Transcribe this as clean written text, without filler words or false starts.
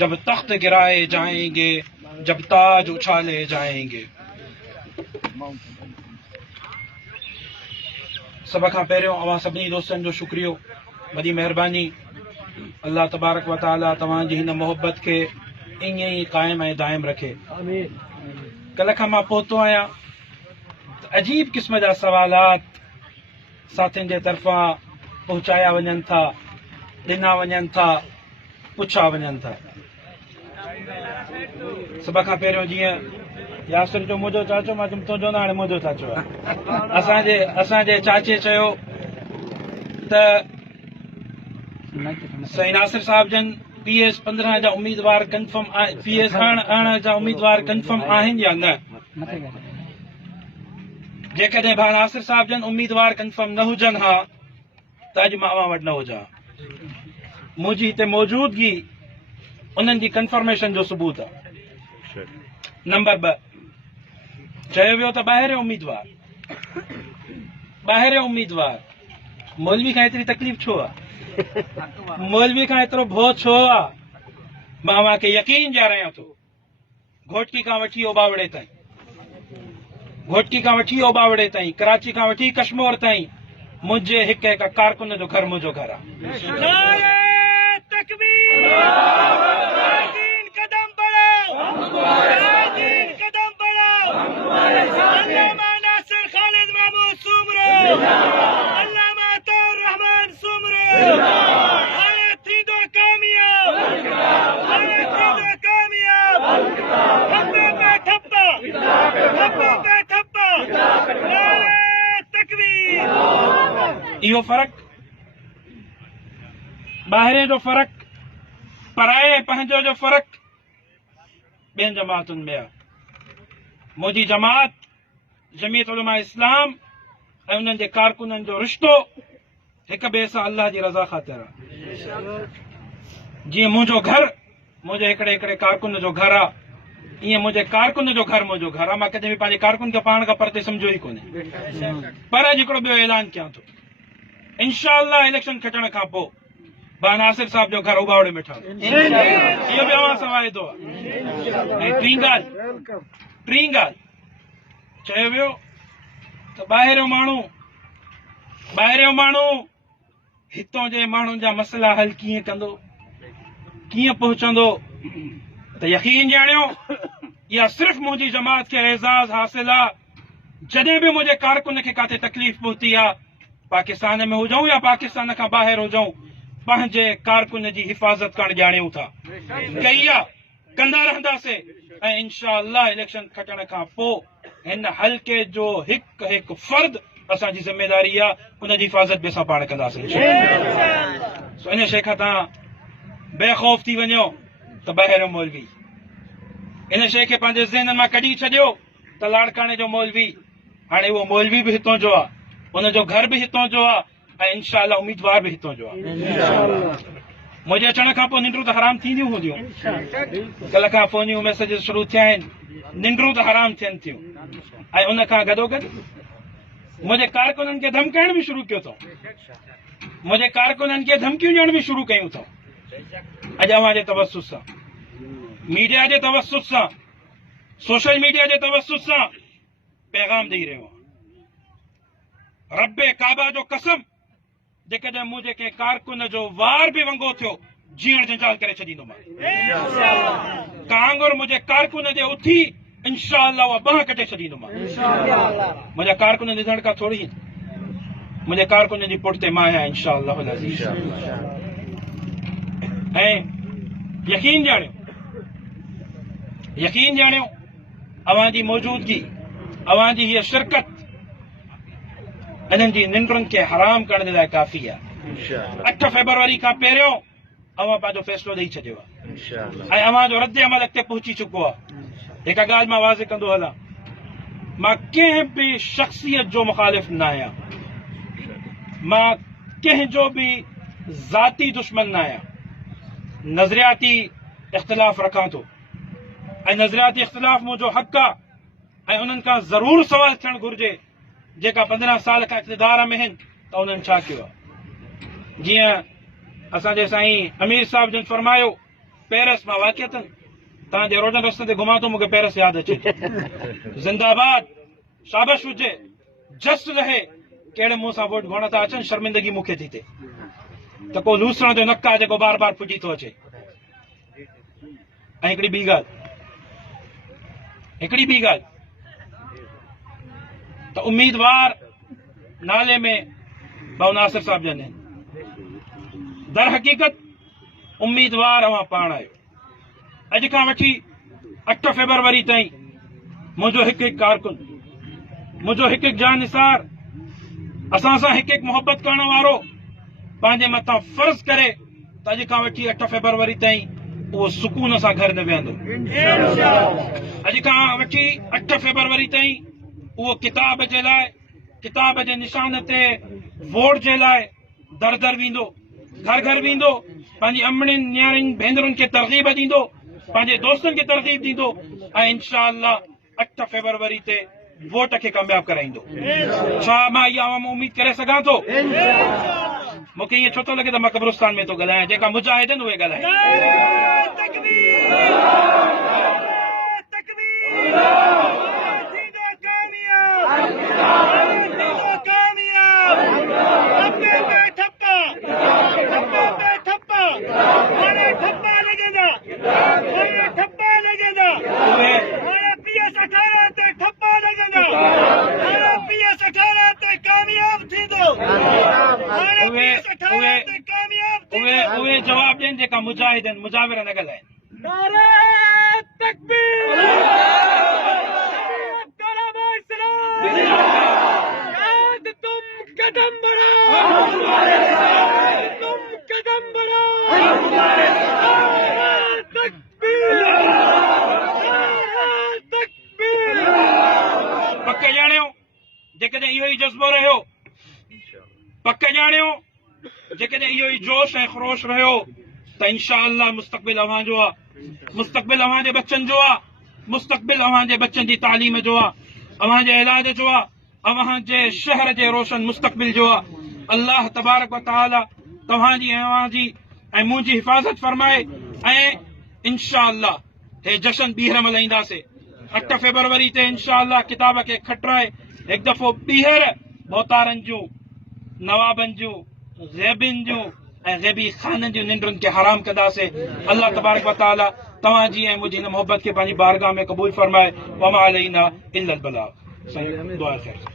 जब तख्त गिराए जाएंगे, जब ताज उछाले जाएंगे। सब खां पहिरियों अवां सभिनी दोस्तनि जो शुक्रियो, वॾी महिरबानी। अल्लाह तबारक व तआला तव्हांजी हिन मोहब्बत खे ईअं ई क़ाइम ऐं दाइम रखे। कल्ह खां मां पहुतो आहियां त अजीब क़िस्म जा सवालात साथियुनि जे तरफ़ां पहुचाया वञनि था, ॾिना वञनि था, पुछा वञनि था। सभ खां पहिरियों जीअं यासिर जो मुंहिंजो चाचो, मां तुंहिंजो न, हाणे मुंहिंजो चाचो आहे। असांजे चाचे चयो त साईं नासिर साहिब जन PS 15 जा उम्मीदवार कंफर्म, PS 18 जा उम्मीदवार कंफर्म आहिनि या न। जेकॾहिं भाउ नासिर साहिब जन उम्मीदवार कंफर्म न हुजनि हा त अॼु मां अवां वटि न हुजां। मुंहिंजी हिते मौजूदगी उन्हनि जी कंफर्मेशन जो सबूत आहे। नंबर 2, चयो वियो त ॿाहिरियों उम्मीदवार मौलवी खां एतिरी तकलीफ़ छो आहे, मौलवी खां एतिरो भउ छो आहे। मां अव्हांखे यकीन ॾियारायां थो, घोटकी खां वठी ओबावड़े ताईं, कराची खां वठी कश्मीर ताईं, मुंहिंजे हिक हिक कारकुन जो घर मुंहिंजो घर आहे। इहो फ़र्क़, ॿाहिरे जो फ़र्क़, पराए पंहिंजो जो फ़र्क़ ॿियनि जमातुनि में आहे। मुंहिंजी जमात जमीयत उलमा इस्लाम ऐं उन्हनि जे कारकुननि जो रिश्तो हिक ॿिए सां अल्लाह जी रज़ा ख़ातिर आहे। जीअं मुंहिंजो घर मुंहिंजे हिकिड़े कारकुन जो घर आहे, ईअं मुंहिंजे कारकुन जो घर मुंहिंजो घर आहे। मां कॾहिं बि पंहिंजे कारकुन खे पाण खां परते सम्झो ई कोन्हे। पर अॼु हिकिड़ो ॿियो ऐलान कयां थो, इंशाअल्लाह इलेक्शन खटण खां पोइ भाउ नासिर साहिब जो घर उबावड़े में ठहंदो। इहो बि अवां सां वाइदो आहे। ऐं टीं ॻाल्हि, चयो वियो त ॿाहिरियों माण्हू हितों जे माण्हुनि जा मसइला हल कीअं कंदो, कीअं पहुचंदो, त यकीन ॼाणियो इहा सिर्फ़ मुंहिंजी जमात खे एज़ाज़ हासिल आहे। जॾहिं बि मुंहिंजे कारकुन खे काथे तकलीफ़ पहुती आहे, पाकिस्तान में हुजऊं या पाकिस्तान खां ॿाहिरि हुजऊं, पंहिंजे कारकुन जी हिफ़ाज़त करणु ॼाणियूं था, कई आहे, कंदा रहंदासीं। ऐं इंशाअल्लाह इलेक्शन खटण खां पोइ हिन हल्के जो हिकु हिकु फ़र्द असांजी ज़िमेदारी आहे, उनजी हिफ़ाज़त बि असां पाण कंदासीं। इन शइ खां तव्हां बेख़ौफ़ थी वञो त ॿाहिरियों मौलवी, इन शइ खे पंहिंजे ज़हन मां कढी छॾियो त लाड़काने जो मौलवी, हाणे उहो मौलवी बि हितां जो आहे, उनजो घर बि हितां जो आहे, ऐं इंशाअल्लाह उम्मीदवार बि हितां जो आहे। मुंहिंजे अचण खां पोइ निंड्रूं त हराम थींदियूं हूंदियूं। कल्ह खां फ़ोनियूं मैसेजिस शुरू थिया आहिनि, निंड्रूं त हराम थियनि थियूं। ऐं उन खां गॾोगॾु मुंहिंजे कारकुननि खे धमकाइण बि शुरू कयो अथऊं, मुंहिंजे कारकुननि खे धमकियूं ॾियण बि शुरू कयूं अथऊं। अॼु अव्हां जे तवसुस सां, मीडिया जे तवसुस सां, सोशल मीडिया जे तवसुस सां पैगाम ॾेई रहियो आहियां। रब्बे काबा जो कसम, जेकॾहिं मुंहिंजे कंहिं कारकुन जो वार बि वंगो थियो, जीअण जंजाल करे छॾींदोमांइ। कांगुर मुंहिंजे कारकुन जे उथी इंशाअल्लाह उहा बांह कटे छॾींदोमांइ। मुंहिंजा कारकुन निधण खां थोरी आहिनि, मुंहिंजे कारकुन जी पुठिते मां आहियां इंशाअल्लाह। ऐं यकीन ॼाणियो अवां जी मौजूदगी, अवां जी हीअ शिरकत इन्हनि जी निंड्रुनि खे हराम करण जे लाइ काफ़ी आहे। 8 फ़रवरी खां पहिरियों अवां पंहिंजो फ़ैसिलो ॾेई छॾियो आहे ऐं अवां जो रद्द अमल अॻिते पहुची चुको आहे। हिकु ॻाल्हि मां वाज़े कंदो हलां, मां कंहिं बि शख़्सियत जो मुख़ालिफ़ न आहियां, मां कंहिंजो बि ज़ाती दुश्मन न आहियां। नज़रियाती इख़्तिलाफ़ रखां थो ऐं नज़रियाती इख़्तिलाफ़ मुंहिंजो हक़ आहे ऐं उन्हनि खां ज़रूरु सवाल थियणु घुरिजे जेका 15 साल खां इक़्तिदार में आहिनि त उन्हनि छा कयो आहे। जीअं असांजे साईं अमीर साहिब जन फरमायो पेरिस मां वाक़ियतन तव्हांजे रोडनि रस्ते ते घुमां थो मूंखे पेरिस यादि अचे ज़िंदाबाद शाबाश हुजे जस्ट रहे कहिड़े मुंहं सां वोट घुरण था अचनि शर्मिंदगी मूंखे थी थिए त को लूसण जो नक आहे जेको बार बार फुटी थो अचे। ऐं हिकिड़ी ॿी ॻाल्हि त उम्मीदवार नाले में भाउ नासिर साहब ॼण आहिनि दर हक़ीक़त उम्मीदवार अवां पाण आहियो। अॼु खां वठी 8 फेब्रुआरी ताईं मुंहिंजो हिकु कारकुन मुंहिंजो हिकु जानिसार असां सां हिकु मोहबत करण वारो पंहिंजे मथां फर्ज़ करे त अॼु खां वठी 8 फेब्रुआरी ताईं उहो सुकून सां घर न वेहंदो। अॼु खां वठी 8 फेब्रुआरी ताईं उहो किताब जे निशान ते वोट जे लाइ दर दर वेंदो घर घर वेंदो पंहिंजी अमड़ियुनि न्याणियुनि भेनरुनि खे तरग़ीब ॾींदो पंहिंजे दोस्तनि खे तरग़ीब ॾींदो ऐं इंशाअल्लाह 8 फेब्रुआरी ते वोट खे कामयाब कराईंदो। छा मां इहा आवाम उम्मीद करे सघां थो? मूंखे ईअं छो थो लॻे त मां कब्रिस्तान में थो ॻाल्हायां जेका मुजाहिदनि उहे ॻाल्हाइनि। उहे जवाब ॾियनि जेका मुजाहिदनि मुजाविर न ॻाल्हाइनि। नारे तकबीर तुम कदम बढ़ाओ पक ॼाणियो जेकॾहिं इहो ई जज़्बो रहियो पक ॼाणियो जेकॾहिं इहो ई जोश ऐं ख़रोश रहियो त इंशाअल्लाह मुस्तक़बिल अव्हांजो आहे मुस्तक़बिल अव्हांजे बच्चनि जो आहे मुस्तक़बिल अव्हांजे बच्चनि जी तालीम जो आहे अव्हांजे इलाज जो आहे अव्हांजे शहर जे रोशन मुस्तक़बिल जो आहे। अल्लाह तबारक व तआला तव्हांजी ऐं अव्हांजी ऐं मुंहिंजी हिफ़ाज़त फरमाए ऐं इंशाअल्लाह हे जश्न ॿीहर मल्हाईंदासीं 8 फेब्रुआरी ते इंशाअल्लाह किताब खे खटराए हिकु दफ़ो ॿीहर मोहतारनि जूं नवाबनि जूं ग़ैबिन जूं ऐं ग़ैबी ख़ाननि जूं निंडुनि खे हराम कंदासीं। अल्लाह तबारक व तआला तव्हांजी ऐं मुंहिंजी हिन मोहबत खे पंहिंजी बारगाह में क़बूल फरमाए। वमा अलैना इल्लल बलाग। दुआ ख़ैर।